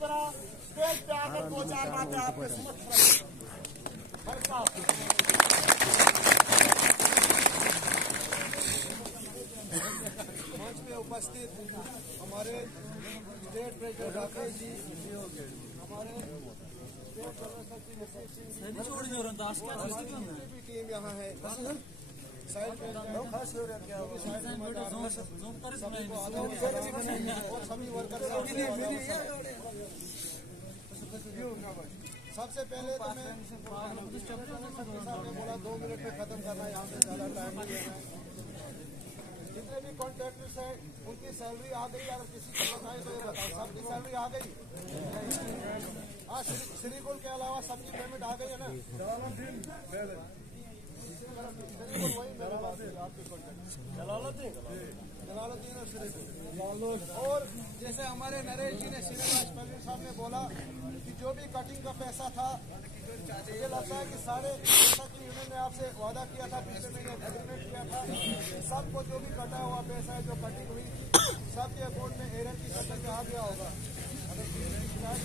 जरा स्टेज पे आकर 2-4 बातें आपके समक्ष मंच में उपस्थित हमारे स्टेट प्रेसिडेंट राकेश जी, हमारे स्टेट की टीम यहाँ है, साइड और सभी वर्कर। सबसे पहले तो मैं बोला 2 मिनट में खत्म करना है, यहाँ से ज्यादा टाइम नहीं लेना है। जितने भी कॉन्ट्रैक्टर्स हैं उनकी सैलरी आ गई, अगर किसी को बताए तो ये बताओ सबकी सैलरी आ गई? हाँ, श्रीकुल के अलावा सबकी पेमेंट आ गई है ना? वही मेरे पास आपके जलालुद्दीन और श्रीकुल। और जैसे हमारे नरेश जी ने श्रीनिवास पल्ली साहब ने बोला कि जो भी कटिंग का पैसा था, मुझे लगता है कि सारे जैसा कि यूनियन ने आपसे वादा किया था, पिछले महीने एग्रीमेंट किया था, सबको जो भी कटा हुआ पैसा है, जो कटिंग हुई, सबके अकाउंट में एरर की कटिंग आ गया होगा। अगर शिकायत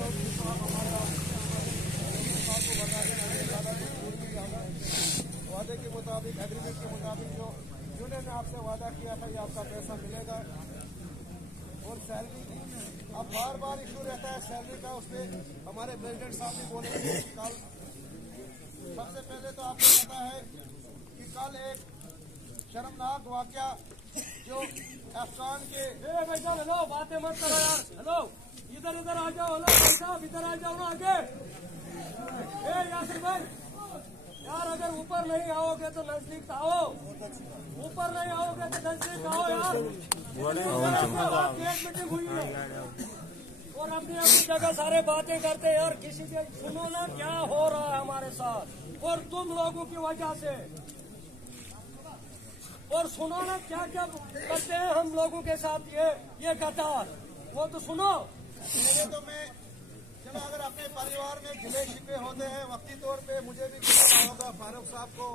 होगी तो आप हमारे वादे के मुताबिक, एग्रीमेंट के मुताबिक जो यूनियन ने आपसे वादा किया था, ये आपका पैसा मिलेगा। और सैलरी अब बार बार इशू रहता है सैलरी का, उसपे हमारे प्रेसिडेंट साहब भी बोलेंगे कल। सबसे पहले तो आपको पता है कि कल एक शर्मनाक वाकया जो अफगान के हेलो बातें मत करो यार, हेलो इधर आ जाओ, हेलो भाई साहब इधर आ जाओ ना आगे। यासिर भाई यार, अगर ऊपर नहीं आओगे तो नजदीक आओ, ऊपर नहीं आओगे तो नजदीक आओ यार। मीटिंग हुई है और अपनी अपनी जगह सारे बातें करते यार, किसी के सुनो ना क्या हो रहा है हमारे साथ और तुम लोगों की वजह से, और सुनो ना क्या क्या करते हैं हम लोगों के साथ ये कतार, वो तो सुनो। पहले तो मैं चलो, अगर अपने परिवार में गिले शिकवे होते हैं वक्ती तौर पे, मुझे भी गिला होगा, फारूक साहब को,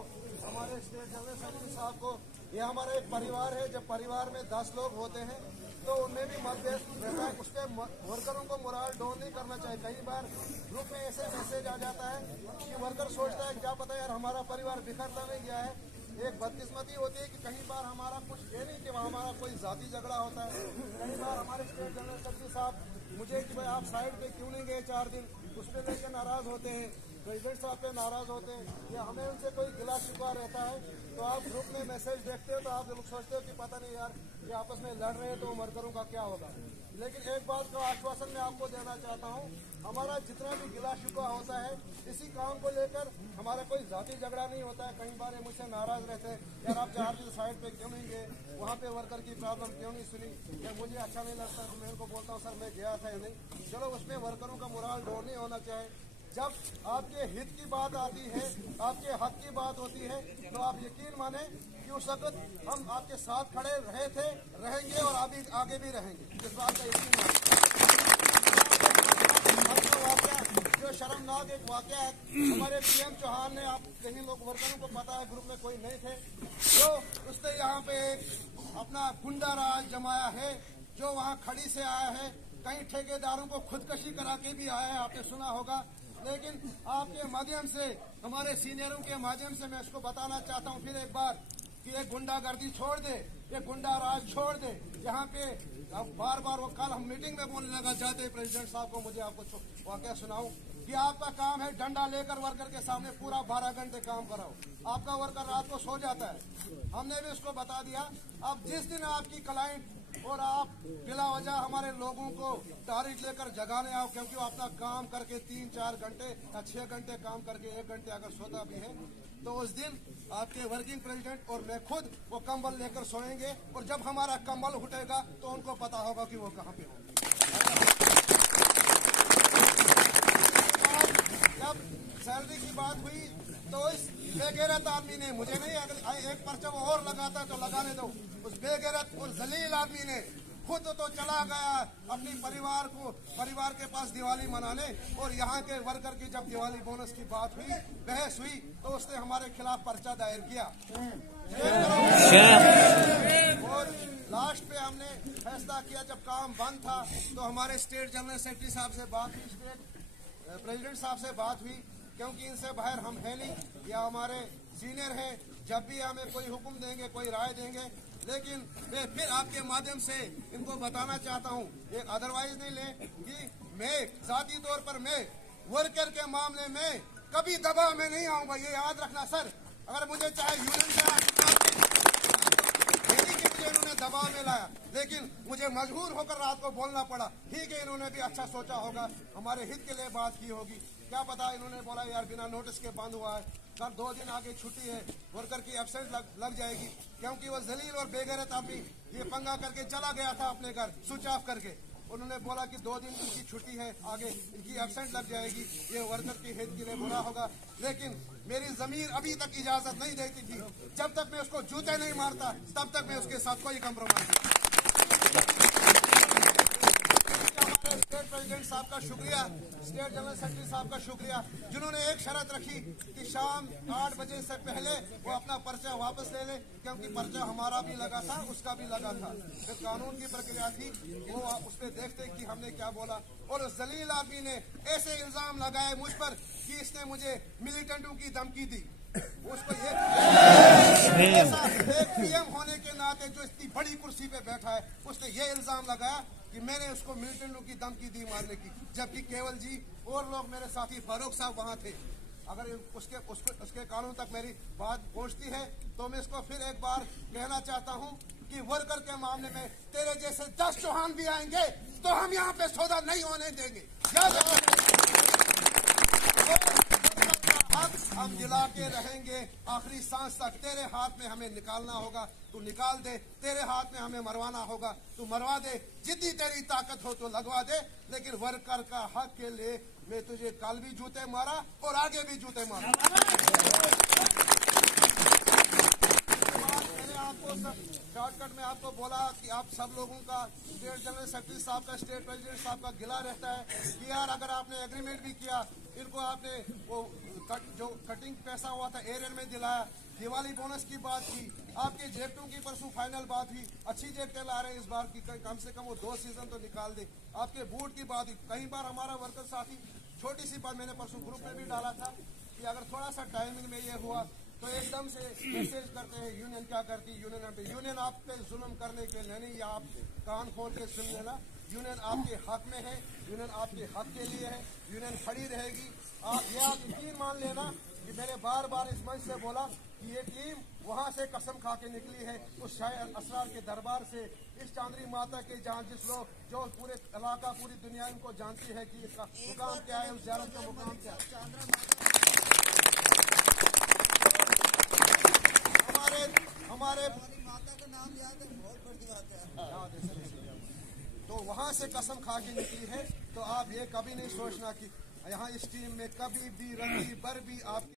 हमारे स्टेट जनरल सेक्रेटरी साहब को। ये हमारा एक परिवार है, जब परिवार में 10 लोग होते हैं तो उनमें भी मतभेद रहता है, उसके वर्करों को मोरल डाउन नहीं करना चाहिए। कई बार ग्रुप में ऐसे मैसेज आ जाता है कि वर्कर सोचता है क्या पता यार हमारा परिवार बिखरता नहीं गया है। एक बदकिस्मती होती है कि कई बार हमारा कुछ ये नहीं कि हमारा कोई जाति झगड़ा होता है। कई बार हमारे स्टेट जनरल सेक्रेटरी साहब मुझे कि भाई आप साइड पे क्यों नहीं गए 4 दिन, उस पर लेकर नाराज होते हैं, प्रेसिडेंट साहब पे नाराज होते हैं, या हमें उनसे कोई गिला शिकवा रहता है। तो आप ग्रुप में मैसेज देखते हो तो आप लोग सोचते हो कि पता नहीं यार ये आपस में लड़ रहे हैं तो वर्करों का क्या होगा। लेकिन एक बात का आश्वासन मैं आपको देना चाहता हूँ, हमारा जितना भी गिला शिकवा होता है इसी काम को लेकर, हमारा कोई जाति झगड़ा नहीं होता है। कई बार मुझसे नाराज रहते हैं यार आप 4 दिन साइड पे क्यों नहीं गए, वहाँ पे वर्कर की प्रॉब्लम क्यों नहीं सुनी, या मुझे अच्छा नहीं लगता तो मैं उनको बोलता हूँ सर मैं गया था या नहीं। चलो उसमें वर्करों का मोरल डाउन नहीं होना चाहिए। जब आपके हित की बात आती है, आपके हक की बात होती है, तो आप यकीन माने कि उस वक्त हम आपके साथ खड़े रहे थे, रहेंगे और आगे भी रहेंगे, इस बात का यकीन माने। जो शर्मनाक एक वाकया है, हमारे PM चौहान ने, आप कहीं लोग वर्करों को पता है ग्रुप में कोई नहीं थे, तो उसने यहाँ पे अपना गुंडा राज जमाया है, जो वहाँ खड़ी से आया है, कई ठेकेदारों को खुदकशी करा के भी आया है, आपने सुना होगा। लेकिन आपके माध्यम से, हमारे सीनियरों के माध्यम से मैं इसको बताना चाहता हूँ फिर एक बार कि ये गुंडागर्दी छोड़ दे, ये गुंडा राज छोड़ दे। यहाँ पे अब बार बार वो कल हम मीटिंग में बोलने लगा जाते प्रेसिडेंट साहब को, मुझे आपको वाकया सुनाऊं कि आपका काम है डंडा लेकर वर्कर के सामने पूरा 12 घंटे काम कराओ। आपका वर्कर रात को सो जाता है, हमने भी उसको बता दिया। अब जिस दिन आपकी क्लाइंट और आप बिला वजह हमारे लोगों को तारीख लेकर जगाने आओ, क्योंकि वो अपना काम करके 3-4 घंटे या 6 घंटे काम करके 1 घंटे अगर सोता भी है, तो उस दिन आपके वर्किंग प्रेसिडेंट और मैं खुद वो कंबल लेकर सोएंगे, और जब हमारा कंबल उठेगा तो उनको पता होगा कि वो कहाँ पे होंगे। जब सैलरी की बात हुई तो इस बेगैरत आदमी ने, मुझे नहीं, अगर एक पर्चा वो और लगाता है तो लगाने दो, उस बेगैरत और जलील आदमी ने खुद तो चला गया अपनी परिवार के पास दिवाली मनाने, और यहाँ के वर्कर की जब दिवाली बोनस की बात हुई, बहस हुई, तो उसने हमारे खिलाफ पर्चा दायर किया। और लास्ट पे हमने फैसला किया, जब काम बंद था तो हमारे स्टेट जनरल सेक्रेटरी साहब से बात हुई, स्टेट प्रेसिडेंट साहब से बात हुई, क्योंकि इनसे बाहर हम है नहीं, या हमारे सीनियर हैं, जब भी हमें कोई हुक्म देंगे, कोई राय देंगे। लेकिन मैं फिर आपके माध्यम से इनको बताना चाहता हूँ, एक अदरवाइज नहीं ले कि मैं जाती तौर पर मैं वर्कर के मामले में कभी दबाव में नहीं आऊंगा, ये याद रखना सर। अगर मुझे चाहे यूनियन मुझे इन्होंने दबाव में लाया, लेकिन मुझे मजबूर होकर रात को बोलना पड़ा। ठीक है, इन्होंने भी अच्छा सोचा होगा, हमारे हित के लिए बात की होगी, क्या पता इन्होंने बोला यार बिना नोटिस के बंद हुआ है, सर 2 दिन आगे छुट्टी है, वर्कर की एब्सेंट लग जाएगी, क्योंकि वो जलील और बेगैरत आदमी ये पंगा करके चला गया था अपने घर स्विच ऑफ करके। उन्होंने बोला कि 2 दिन इनकी छुट्टी है, आगे इनकी एब्सेंट लग जाएगी, ये वर्कर के हित के लिए बुरा होगा। लेकिन मेरी जमीर अभी तक इजाजत नहीं देती थी, जब तक मैं उसको जूते नहीं मारता तब तक मैं उसके साथ कोई कम्प्रोमाइज नहीं। स्टेट प्रेसिडेंट साहब का शुक्रिया, स्टेट जनरल सेक्रेटरी साहब का शुक्रिया, जिन्होंने एक शर्त रखी कि शाम 8 बजे से पहले वो अपना पर्चा वापस ले ले, क्योंकि पर्चा हमारा भी लगा था, उसका भी लगा था। जो कानून की प्रक्रिया थी वो उस पर देखते कि हमने क्या बोला। और उस जलील आदमी ने ऐसे इल्जाम लगाए मुझ पर कि इसने मुझे मिलिटेंटों की धमकी दी। उसको ये एक पीएम होने के नाते जो इतनी बड़ी कुर्सी पे बैठा है, उसने ये इल्जाम लगाया कि मैंने उसको मिलिटेंटों की धमकी दी मारने की, जबकि केवल जी और लोग मेरे साथी फारूक साहब वहां थे। अगर उसके कानून तक मेरी बात पहुंचती है तो मैं इसको फिर एक बार कहना चाहता हूं कि वर्कर के मामले में तेरे जैसे 10 चौहान भी आएंगे तो हम यहाँ पे सौदा नहीं होने देंगे। हम जिला के रहेंगे आखिरी सांस तक। तेरे हाथ में हमें निकालना होगा तू निकाल दे, तेरे हाथ में हमें मरवाना होगा तू मरवा दे, जितनी तेरी ताकत हो तो लगवा दे। लेकिन वर्कर का हक के लिए मैं तुझे कल भी जूते मारा और आगे भी जूते मारा। मैंने आपको शॉर्टकट में आपको बोला कि आप सब लोगों का, स्टेट जनरल सेक्रेटरी साहब का, स्टेट प्रेसिडेंट साहब का गिला रहता है कि यार अगर आपने एग्रीमेंट भी किया, इनको आपने वो जो कटिंग पैसा हुआ था एरियर में दिलाया, दिवाली बोनस की बात की, आपके जेक्टों की परसों फाइनल बात हुई, अच्छी जेक्टें ला रहे हैं इस बार की, कम से कम वो 2 सीजन तो निकाल दे। आपके बूट की बात हुई, कई बार हमारा वर्कर साथी, छोटी सी बात मैंने परसों ग्रुप में भी डाला था कि अगर थोड़ा सा टाइमिंग में ये हुआ तो एकदम से मैसेज करते हैं यूनियन क्या करती, यूनियन आप पे जुल्म करने के लिए नहीं, या आप कान खोल के सुन लेना, यूनियन आपके हक में है, यूनियन आपके हक के लिए है, यूनियन खड़ी रहेगी। आप यकीन मान लेना कि मैंने बार बार इस मंच से बोला कि ये टीम वहां से कसम खा के निकली है उस शायर असरार के दरबार से, इस चांदनी माता के जहाँ जिस लोग जो पूरे इलाका पूरी दुनिया इनको जानती है कि इसका मुकाम क्या है, उस ज़ियारत का मुकाम क्या है। हमारे माता का नाम याद है, बहुत बड़ी बात है। तो वहां से कसम खा के निकली है, तो आप ये कभी नहीं सोचना कि यहाँ इस टीम में कभी भी रंगी भर भी आप